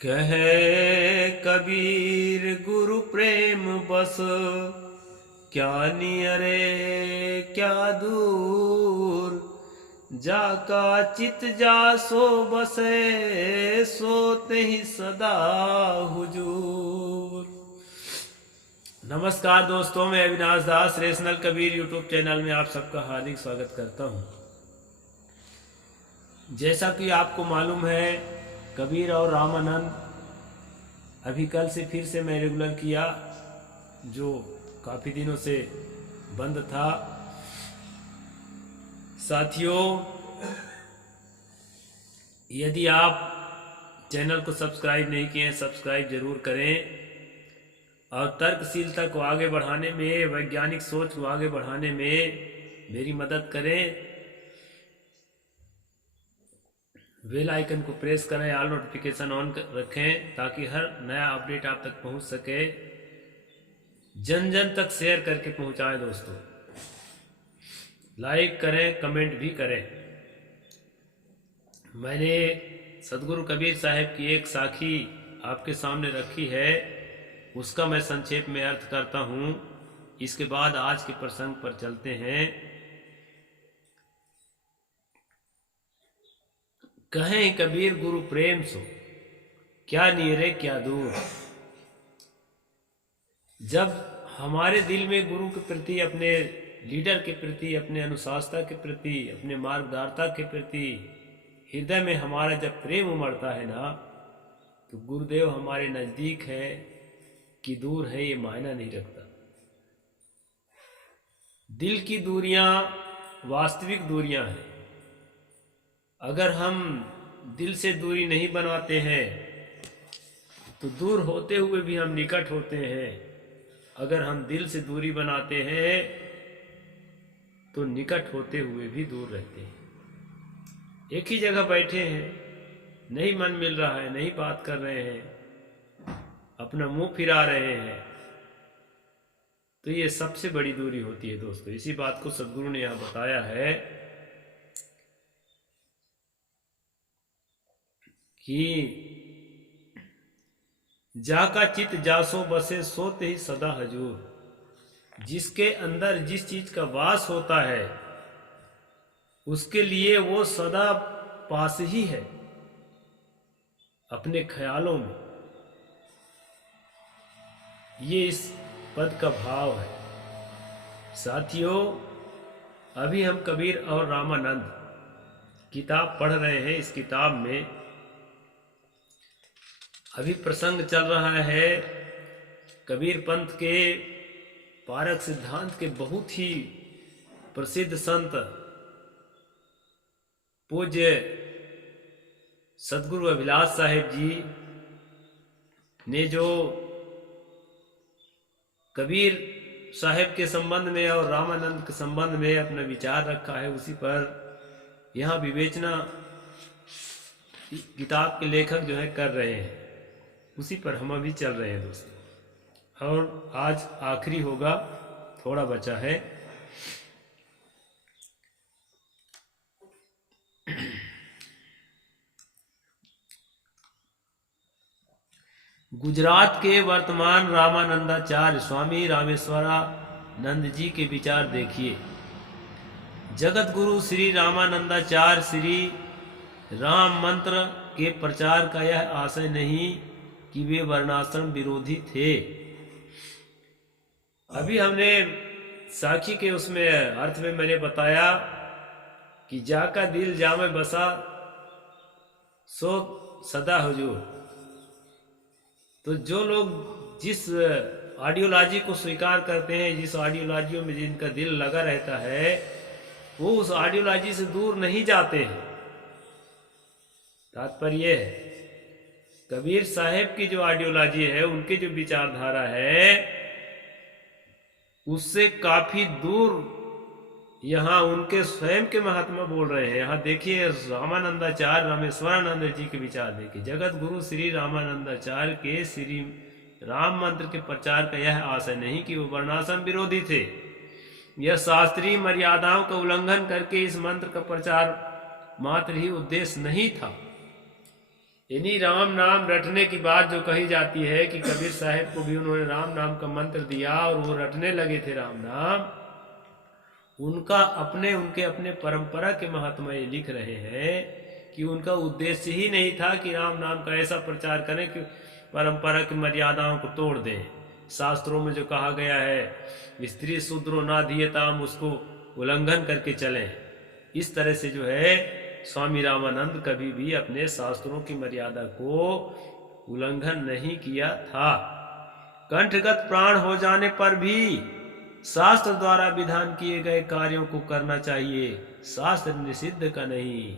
कहे कबीर गुरु प्रेम बस, क्या नियरे क्या दूर। जाका चित जा सो बसे, सोते ही सदा हुजूर। नमस्कार दोस्तों, मैं अविनाश दास रेशनल कबीर यूट्यूब चैनल में आप सबका हार्दिक स्वागत करता हूं। जैसा कि आपको मालूम है, कबीर और रामानंद अभी कल से फिर से मैं रेगुलर किया, जो काफ़ी दिनों से बंद था। साथियों, यदि आप चैनल को सब्सक्राइब नहीं किए हैं, सब्सक्राइब जरूर करें और तर्कशीलता को आगे बढ़ाने में, वैज्ञानिक सोच को आगे बढ़ाने में मेरी मदद करें। बेल आइकन को प्रेस करें, ऑल नोटिफिकेशन ऑन रखें ताकि हर नया अपडेट आप तक पहुंच सके। जन जन तक शेयर करके पहुंचाएं दोस्तों, लाइक करें, कमेंट भी करें। मैंने सदगुरु कबीर साहब की एक साखी आपके सामने रखी है, उसका मैं संक्षेप में अर्थ करता हूं। इसके बाद आज के प्रसंग पर चलते हैं। कहें कबीर गुरु प्रेम सो, क्या नीरे क्या दूर। जब हमारे दिल में गुरु के प्रति, अपने लीडर के प्रति, अपने अनुशासता के प्रति, अपने मार्गदर्ता के प्रति हृदय में हमारा जब प्रेम उमड़ता है ना, तो गुरुदेव हमारे नज़दीक है कि दूर है, ये मायना नहीं रखता। दिल की दूरियां वास्तविक दूरियां हैं। अगर हम दिल से दूरी नहीं बनाते हैं तो दूर होते हुए भी हम निकट होते हैं। अगर हम दिल से दूरी बनाते हैं तो निकट होते हुए भी दूर रहते हैं। एक ही जगह बैठे हैं, नहीं मन मिल रहा है, नहीं बात कर रहे हैं, अपना मुंह फिरा रहे हैं, तो ये सबसे बड़ी दूरी होती है दोस्तों। इसी बात को सदगुरु ने यहाँ बताया है कि जाका चित जासो बसे, सोते ही सदा हजूर। जिसके अंदर जिस चीज का वास होता है उसके लिए वो सदा पास ही है, अपने ख्यालों में। ये इस पद का भाव है। साथियों, अभी हम कबीर और रामानंद किताब पढ़ रहे हैं। इस किताब में अभी प्रसंग चल रहा है कबीर पंथ के पारक सिद्धांत के बहुत ही प्रसिद्ध संत पूज्य सदगुरु अभिलाष साहेब जी ने जो कबीर साहेब के संबंध में और रामानंद के संबंध में अपना विचार रखा है, उसी पर यहाँ विवेचना किताब के लेखक जो है कर रहे हैं। उसी पर हम अभी चल रहे हैं दोस्तों, और आज आखिरी होगा, थोड़ा बचा है। गुजरात के वर्तमान रामानंदाचार्य स्वामी रामेश्वरानंद जी के विचार देखिए। जगत गुरु श्री रामानंदाचार्य श्री राम मंत्र के प्रचार का यह आशय नहीं कि वे वर्णाश्रम विरोधी थे। अभी हमने साखी के उसमें अर्थ में मैंने बताया कि जाका दिल जामे बसा, सो सदा हुजूर। तो जो लोग जिस आइडियोलॉजी को स्वीकार करते हैं, जिस आइडियोलॉजियों में जिनका दिल लगा रहता है, वो उस आइडियोलॉजी से दूर नहीं जाते हैं। तात्पर्य है, कबीर साहेब की जो आइडियोलॉजी है, उनके जो विचारधारा है, उससे काफी दूर यहाँ उनके स्वयं के महात्मा बोल रहे हैं। यहाँ देखिए, रामानंदाचार्य रामेश्वरानंद जी के विचार देखिए। जगत गुरु श्री रामानंदाचार्य के श्री राम मंत्र के प्रचार का यह आशय नहीं कि वो वर्णाश्रम विरोधी थे। यह शास्त्रीय मर्यादाओं का उल्लंघन करके इस मंत्र का प्रचार मात्र ही उद्देश्य नहीं था। यानी राम नाम रटने की बात जो कही जाती है कि कबीर साहब को भी उन्होंने राम नाम का मंत्र दिया और वो रटने लगे थे राम नाम, उनका उनके अपने परंपरा के महात्मा ये लिख रहे हैं कि उनका उद्देश्य ही नहीं था कि राम नाम का ऐसा प्रचार करें कि परंपरा की मर्यादाओं को तोड़ दें। शास्त्रों में जो कहा गया है स्त्री शूद्रो ना धीयताम, उसको उल्लंघन करके चलें। इस तरह से जो है स्वामी रामानंद कभी भी अपने शास्त्रों की मर्यादा को उल्लंघन नहीं किया था। कंठगत प्राण हो जाने पर भी शास्त्र द्वारा विधान किए गए कार्यों को करना चाहिए, शास्त्र निषिद्ध का नहीं।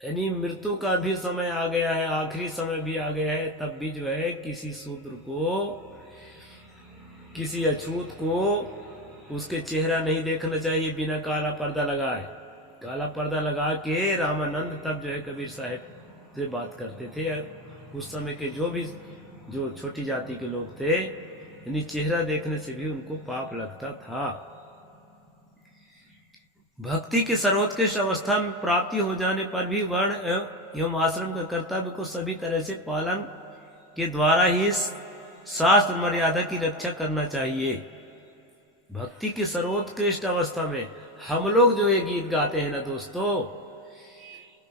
यानी मृत्यु का भी समय आ गया है, आखिरी समय भी आ गया है, तब भी जो है किसी शूद्र को, किसी अछूत को उसके चेहरा नहीं देखना चाहिए बिना काला पर्दा लगाए। काला पर्दा लगा के रामानंद तब जो है कबीर साहब से बात करते थे। उस समय के जो छोटी जाति के लोग थे, यानी चेहरा देखने से भी उनको पाप लगता था। भक्ति के सर्वोत्कृष्ट अवस्था में प्राप्ति हो जाने पर भी वर्ण एवं आश्रम के कर्तव्य को सभी तरह से पालन के द्वारा ही शास्त्र मर्यादा की रक्षा करना चाहिए। भक्ति की सर्वोत्कृष्ट अवस्था में हम लोग जो ये गीत गाते हैं ना दोस्तों,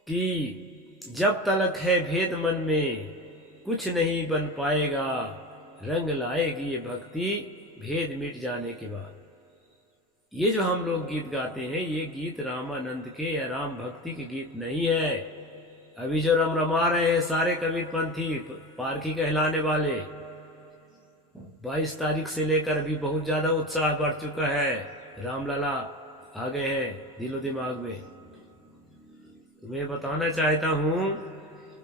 कि जब तलक है भेद मन में कुछ नहीं बन पाएगा, रंग लाएगी ये भक्ति भेद मिट जाने के बाद। ये जो हम लोग गीत गाते हैं ये गीत रामानंद के या राम भक्ति के गीत नहीं है। अभी जो रमा रहे हैं सारे कबीर पंथी पारखी कहलाने वाले, 22 तारीख से लेकर अभी बहुत ज्यादा उत्साह बढ़ चुका है। रामलला आ गए हैं दिलो दिमाग में। तो मैं बताना चाहता हूं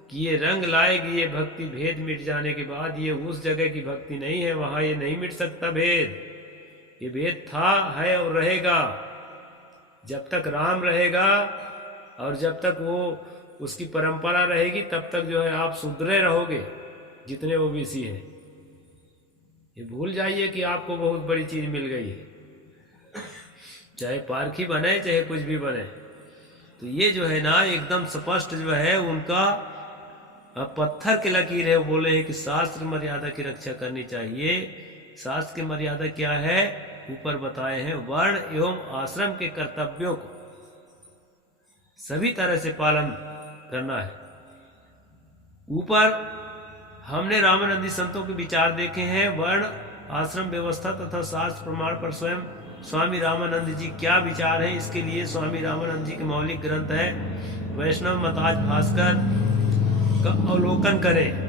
कि ये रंग लाएगी ये भक्ति भेद मिट जाने के बाद। ये उस जगह की भक्ति नहीं है, वहां ये नहीं मिट सकता भेद। ये भेद था, है और रहेगा। जब तक राम रहेगा और जब तक वो उसकी परंपरा रहेगी तब तक जो है आप सुधरे रहोगे जितने ओबीसी हैं। ये भूल जाइए कि आपको बहुत बड़ी चीज मिल गई है, चाहे पारखी बने चाहे कुछ भी बने। तो ये जो है ना एकदम स्पष्ट जो है उनका पत्थर की लकीर है। वो बोले हैं कि शास्त्र मर्यादा की रक्षा करनी चाहिए। शास्त्र की मर्यादा क्या है? ऊपर बताए हैं, वर्ण एवं आश्रम के कर्तव्यों को सभी तरह से पालन करना है। ऊपर हमने रामानंदी संतों के विचार देखे हैं। वर्ण आश्रम व्यवस्था तथा शास्त्र प्रमाण पर स्वयं स्वामी रामानंद जी क्या विचार है, इसके लिए स्वामी रामानंद जी के मौलिक ग्रंथ है वैष्णव मताज भास्कर का अवलोकन करें।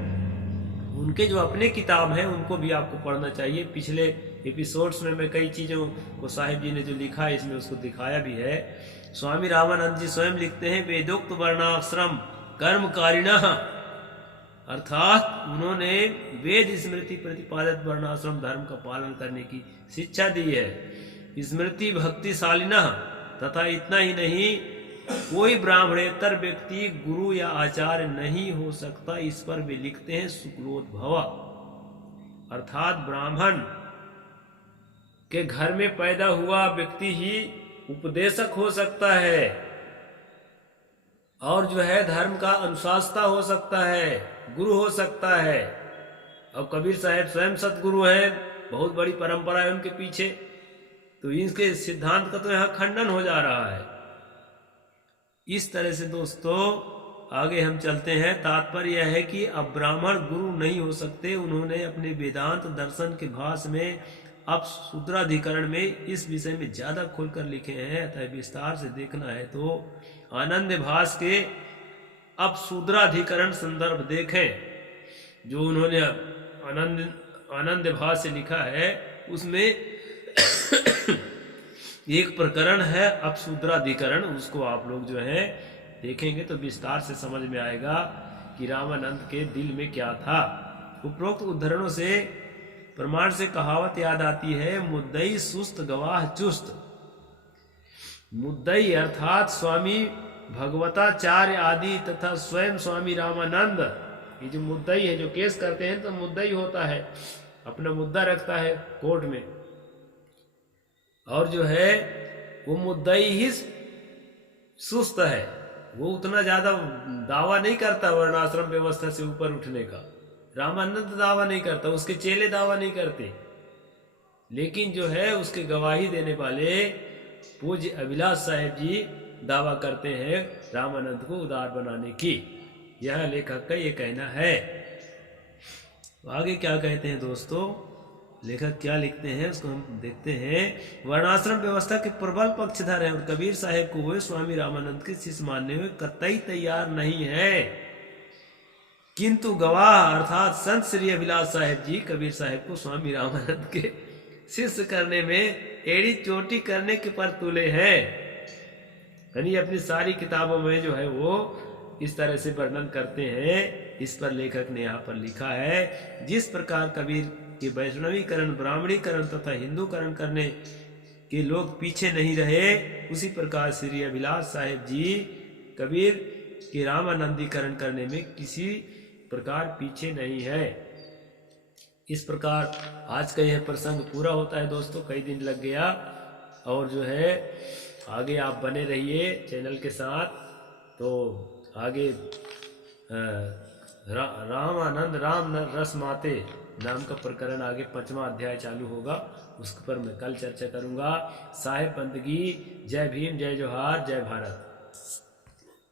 उनके जो अपने किताब है उनको भी आपको पढ़ना चाहिए। पिछले एपिसोड्स में मैं कई चीजों को साहिब जी ने जो लिखा है इसमें उसको दिखाया भी है। स्वामी रामानंद जी स्वयं लिखते हैं, वेदोक्त वर्णाश्रम कर्मकारिणः, अर्थात उन्होंने वेद स्मृति प्रतिपादित वर्णाश्रम धर्म का पालन करने की शिक्षा दी है। स्मृति भक्तिशालिनः, तथा इतना ही नहीं, कोई ब्राह्मणेतर व्यक्ति गुरु या आचार्य नहीं हो सकता। इस पर वे लिखते हैं शुक्लोद्भवा, अर्थात ब्राह्मण के घर में पैदा हुआ व्यक्ति ही उपदेशक हो सकता है और जो है धर्म का अनुशासता हो सकता है, गुरु हो सकता है। अब कबीर साहब स्वयं सतगुरु हैं, बहुत बड़ी परंपरा है उनके पीछे। तो इनके सिद्धांत का तो यहाँ खंडन हो जा रहा है। इस तरह से दोस्तों आगे हम चलते हैं। तात्पर्य यह है कि अब ब्राह्मण गुरु नहीं हो सकते। उन्होंने अपने वेदांत दर्शन के भाष्य में अब शूद्राधिकरण में इस विषय में ज्यादा खुलकर लिखे हैं। अतः विस्तार से देखना है तो आनंद भाष्य के अब शूद्राधिकरण संदर्भ देखें जो उन्होंने आनंद भाष्य से लिखा है। उसमें एक प्रकरण है अपशूद्राधिकरण, उसको आप लोग जो है देखेंगे तो विस्तार से समझ में आएगा कि रामानंद के दिल में क्या था। उपरोक्त उद्धरणों से प्रमाण से कहावत याद आती है, मुद्दई सुस्त गवाह चुस्त। मुद्दई अर्थात स्वामी भगवताचार्य आदि तथा स्वयं स्वामी रामानंद, ये जो मुद्दई है जो केस करते हैं तो मुद्दई होता है, अपना मुद्दा रखता है कोर्ट में, और जो है वो मुद्दई ही सुस्त है। वो उतना ज्यादा दावा नहीं करता वर्णाश्रम व्यवस्था से ऊपर उठने का। रामानंद दावा नहीं करता, उसके चेले दावा नहीं करते, लेकिन जो है उसके गवाही देने वाले पूज्य अभिलाष साहेब जी दावा करते हैं रामानंद को उदार बनाने की। यह लेखक का ये कहना है। आगे क्या कहते हैं दोस्तों, लेखक क्या लिखते हैं उसको हम देखते हैं। वर्णाश्रम व्यवस्था के प्रबल पक्षधर हैं और कबीर साहेब को वे स्वामी रामानंद के शिष्य मानने में कतई तैयार नहीं है, किंतु गवाह अर्थात संत श्री अभिलाष साहेब जी कबीर साहेब को स्वामी रामानंद के शिष्य करने में एड़ी चोटी करने के पर तुले हैं। यानी अपनी सारी किताबों में जो है वो इस तरह से वर्णन करते हैं। इस पर लेखक ने यहाँ पर लिखा है, जिस प्रकार कबीर के वैष्णवीकरण, ब्राह्मणीकरण तथा हिंदूकरण करने के लोग पीछे नहीं रहे, उसी प्रकार श्री अभिलाष साहेब जी कबीर के रामानंदीकरण करने में किसी प्रकार पीछे नहीं है। इस प्रकार आज का यह प्रसंग पूरा होता है दोस्तों, कई दिन लग गया। और जो है आगे आप बने रहिए चैनल के साथ, तो आगे रामानंद राम रस माते नाम का प्रकरण आगे 5वां अध्याय चालू होगा, उस पर मैं कल चर्चा करूंगा। साहेब बंदगी। जय भीम, जय जोहार, जय भारत।